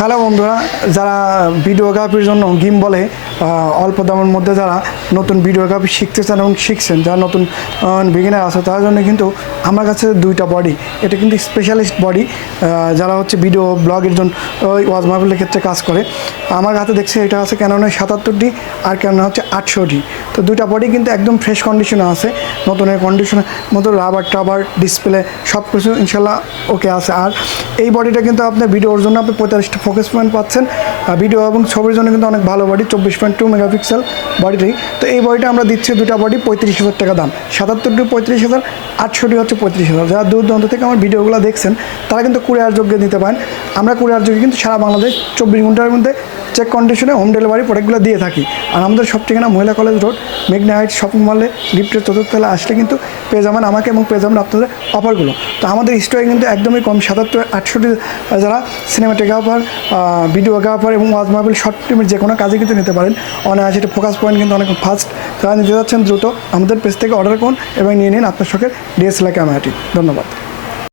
Hello বন্ধুরা, যারা ভিডিওগ্রাফির জন্য গিম বলে অল্প দামের মধ্যে যারা নতুন ভিডিওগ্রাফি শিখতে চান এবং শিখছেন, যারা নতুন বিগিনার আছে তার জন্য কিন্তু আমার কাছে দুইটা বডি এটা কিন্তু স্পেশালিস্ট বডি যারা হচ্ছে ভিডিও ব্লগের জন্য ওই ওয়াজ মাহফিলের ক্ষেত্রে কাজ করে। আমার হাতে দেখছে এটা আছে ক্যাননে সাতাত্তরটি আর ক্যানন হচ্ছে আটশোটি তো দুইটা বডি কিন্তু একদম ফ্রেশ কন্ডিশনে আছে, নতুনের কন্ডিশনের মতো রাবার টাবার ডিসপ্লে সব কিছু ইনশাল্লাহ ওকে আছে। আর এই বডিটা কিন্তু আপনার ভিডিওর জন্য আপনি পঁয়তাল্লিশটা ফোকাস পয়েন্ট পাচ্ছেন। ভিডিও এবং ছবির জন্য কিন্তু অনেক ভালো বডি চব্বিশ পয়েন্ট টু মেগাপিক্সেল বডিটাই তো এই বডিটা আমরা দিচ্ছি দুটা বডি পঁয়ত্রিশ হাজার টাকা দাম। সাতাত্তরটি পঁয়ত্রিশ হাজার আটশোটি হচ্ছে পঁয়ত্রিশ হাজার। যারা দূর দূরান্ত থেকে আমার ভিডিওগুলো দেখছেন, তারা কিন্তু কুরিয়ার যোগ্য নিতে পারেন। আমরা কুরিয়ার যোগ্য কিন্তু সারা বাংলাদেশ চব্বিশ ঘণ্টার মধ্যে চেক কন্ডিশনে হোম ডেলিভারি প্রোডাক্টগুলো দিয়ে থাকি। আর আমাদের সব ঠিকানা মহিলা কলেজ রোড মেঘনা হাইট শপিং মলে লিফটের চতুর্থতলা আসলে কিন্তু পেয়ে যাবেন আমাকে এবং পেয়ে যাবেন আপনাদের অফারগুলো তো আমাদের স্টোরে কিন্তু একদমই কম, সাতাত্তর, আটষট্টি যারা সিনেমাটোগ্রাফার ভিডিওগ্রাফার এবং ওয়াজ মাহবিল শর্ট ফিল্মের যে কোনো কাজে কিন্তু নিতে পারেন। অনায়াসে এটা ফোকাস পয়েন্ট কিন্তু অনেক ফাস্ট তারা নিতে যাচ্ছেন দ্রুত। আমাদের পেজ থেকে অর্ডার করুন এবং নিয়ে নিন আপনার শখের ডিএসএলআর ক্যামেরাটি ধন্যবাদ।